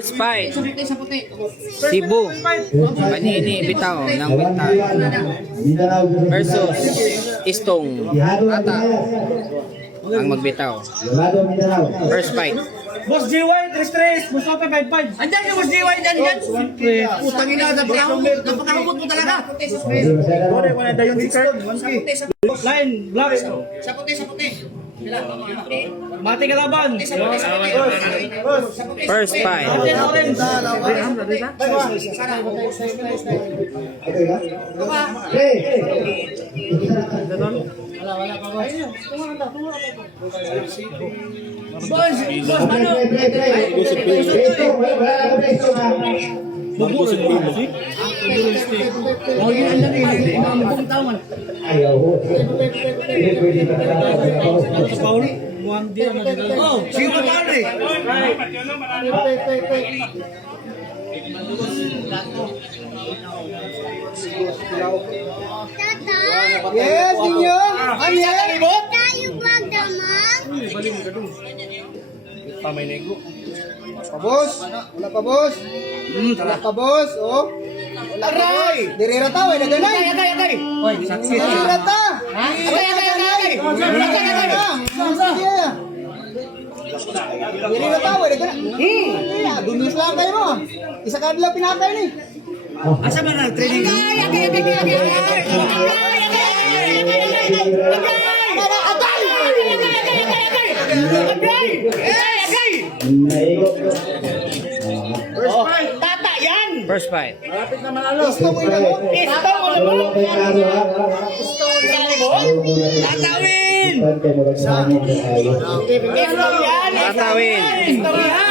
First fight. Cebu. Panini bitaw ng Bintan. Versus Istong Ata. Ang magbitaw. First fight. Boss GY, 3-3. Boss Ope, 5-5. Andiyan yung Boss GY, andiyan. Putang ina, napakahumot mo talaga. Bore, wala na yung card. Line, black. Sa puti. Mati kalaban. First fight. Orange. Boss, ano? Paul, muang dia na nila. Oh, sino ka pare? Yes, ninyo. Ano yan? Tayo magdamag. Boss, wala pa boss. Wala pa boss, oh. Wala pa boss. Dirira ta, wala ganay. Agay. Oy, saksi. Dirira ta. Agay. Dirira ta, wala ganay. Dumis lang kayo mo. Isa ka lang pinatay ni. Asa ba na training? Tata yan! First fight. Gusto mo ina mo? Ito mo naman! Tatawin! Ito yan! Tatawin. Ito yan!